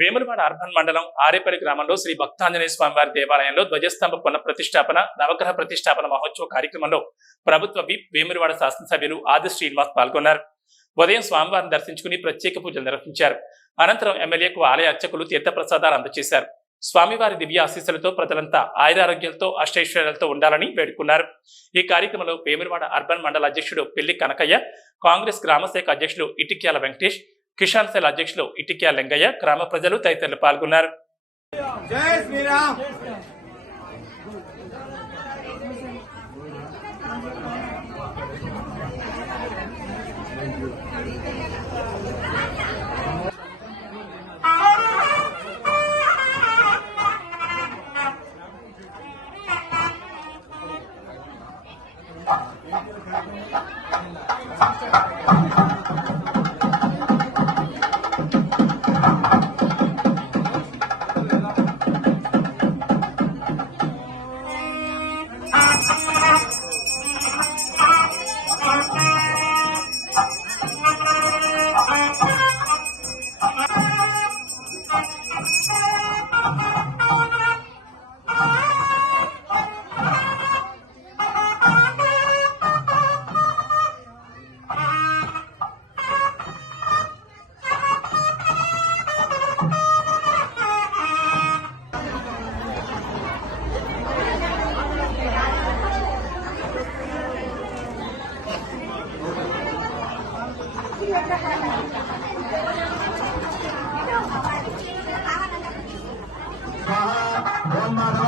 Vemulawada urban మండలం ఆరేపల్లి గ్రామంలో శ్రీ భక్తాంజనేయ స్వామివారి దేవాలయంలో ధ్వజస్తంభ పునః ప్రతిష్టాపన నవగ్రహ ప్రతిష్టాపన మహోత్సవ కార్యక్రమంలో ప్రభుత్వ విప్ వేములవాడ శాసనసభ్యులు ఆది శ్రీనివాస్ పాల్గొన్నారు. ఉదయం స్వామివారిని దర్శించుకుని ప్రత్యేక పూజలు నిర్వహించారు. అనంతరం ఎమ్మెల్యేకు ఆలయ అర్చకులు తీర్థప్రసాదాలు అందజేశారు. స్వామివారి దివ్య ఆశీస్సులతో ప్రజలంతా ఆయురారోగ్యాలతో అష్టైశ్వర్యాలతో ఉండాలని వేడుకున్నారు. ఈ కార్యక్రమంలో వేములవాడ అర్బన్ మండల అధ్యక్షుడు పెళ్లి కనకయ్య, కాంగ్రెస్ గ్రామశాఖ అధ్యక్షులు ఇటిక్యాల వెంకటేష్, కిసాన్ సెల్ అధ్యక్షులు ఇటిక్యాల లింగయ్య, గ్రామ ప్రజలు తదితరులు పాల్గొన్నారు. జై శ్రీరామ్. ఓం